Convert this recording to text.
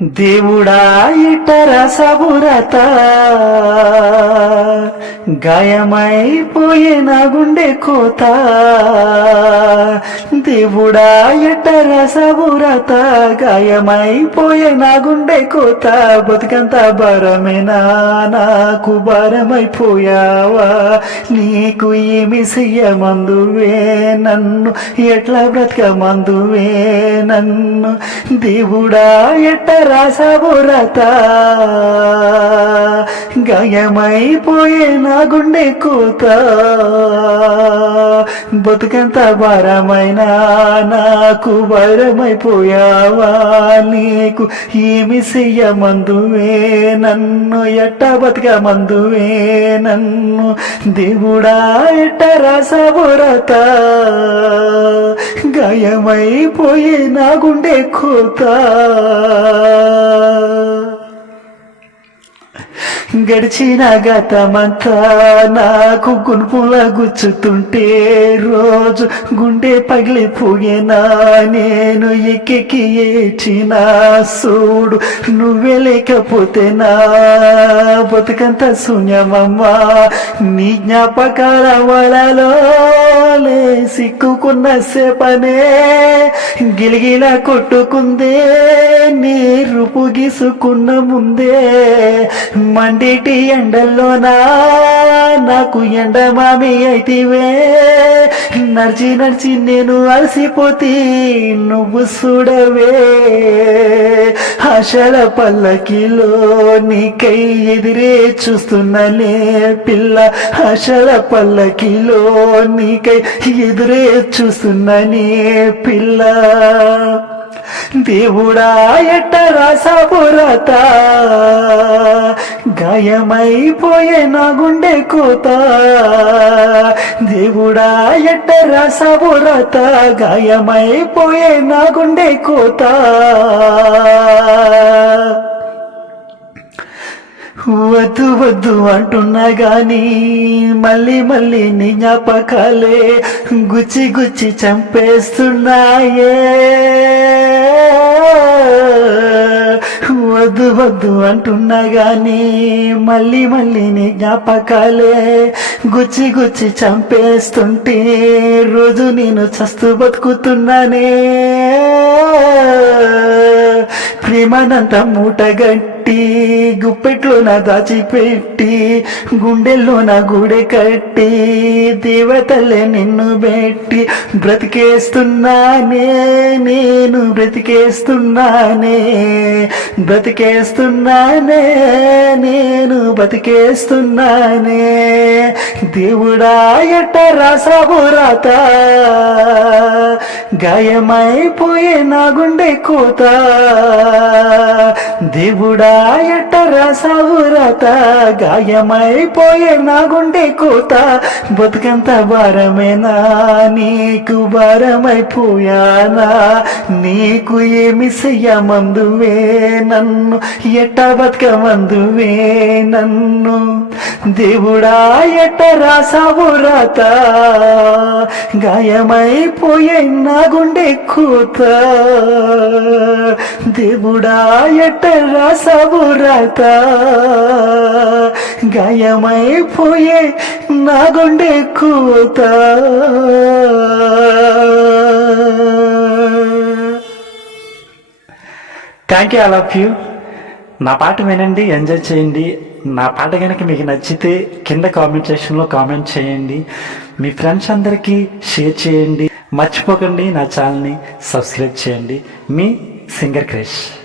దేవుడా ఇటర సబురత గాయమైపోయిన గుండె కోత? దేవుడా ఎటర సబురత గాయమైపోయిన గుండె కోత? బతుకంత భారమేనా? నాకు భారమైపోయావా? నీకు ఏమి చెయ్యమందువే నన్ను? ఎట్లా బ్రతకమందువే నన్ను? దేవుడా ఎట్ట రాసబురత గాయమైపోయే నా గుండె కూత? బతుకంత భారమైన నాకు భారమైపోయావా? నీకు ఏమి చెయ్యమందువే నన్ను ఎట్ట బతకమందువే? నన్ను దేవుడా ఎట్ట రాసబురత గాయమైపోయే నా గుండె కోత? గడిచిన గతమంతా నాకు గుణపుల గుచ్చుతుంటే రోజు గుండె పగిలిపోయేనా? నేను ఎక్కెక్కి ఏచిన సూడు నువ్వే లేకపోతే నా బతుకంత శూన్యమమ్మా. నీ జ్ఞాపకాల వలలో సిక్కుకున్న సేపనే గిలిగిల కొట్టుకుందే నీరు పుగిసుకున్న ముందే. మండిటి ఎండల్లోనా నాకు ఎండమామి అయితివే. నడిచి నడిచి నేను అలసిపోతే నువ్వు చూడవే. ఆశల పల్లకిలో నీకై ఎదిరే చూస్తున్ననే పిల్ల. ఆశల పల్లకిలో నీకై ఎదురే చూస్తున్ననే పిల్ల. దేవుడా ఎట్ట రాసాపురత గాయమైపోయే నా గుండె కోత. దేవుడా ఎట్ట రాసాపురత గాయమైపోయే నా గుండె కోత. వద్దు వద్దు అంటున్నా గాని మళ్ళీ మళ్ళీ నీ జ్ఞాపకాలే గుచ్చి గుచ్చి చంపేస్తున్నాయే. వద్దు వద్దు అంటున్నా కానీ మళ్ళీ మళ్ళీ నీ జ్ఞాపకాలే గుచ్చి గుచ్చి చంపేస్తుంటే రోజు నేను చస్తూ బతుకుతున్నానే. ప్రేమనంత మూటగట్టి గుప్పెట్లో నా దాచిపెట్టి గుండెల్లో నా గూడె కట్టి దేవతలే నిన్ను పెట్టి బ్రతికేస్తున్నానే నేను బ్రతికేస్తున్నానే బ్రతికేస్తున్నానే నేను బతికేస్తున్నానే దేవుడా ఎట్ట రాసాబురాత గాయమైపోయే నా గుండె కోత. దేవుడా ఎట్ట రాసావురత గాయమైపోయే నా గుండె కోత. బతుకంత భారమేనా? నీకు భారమైపోయానా? నీకు ఏమి చెయ్యమందువే నన్ను ఎట్ట బతకమందువే? నన్ను దేవుడా ఎట్ట రాసావురత గాయమైపోయే నా గుండె కూత. దేవుడా ఎట్ట రాసావురత గాయమైపోయే నా గుండె కూత. Thank you I love you నా పాట వినండి ఎంజాయ్ చేయండి. నా పాట కనుక మీకు నచ్చితే కింద కామెంట్ సెక్షన్లో కామెంట్ చేయండి. మీ ఫ్రెండ్స్ అందరికీ షేర్ చేయండి. మర్చిపోకండి నా ఛానల్ని సబ్స్క్రైబ్ చేయండి. మీ Singer Krish.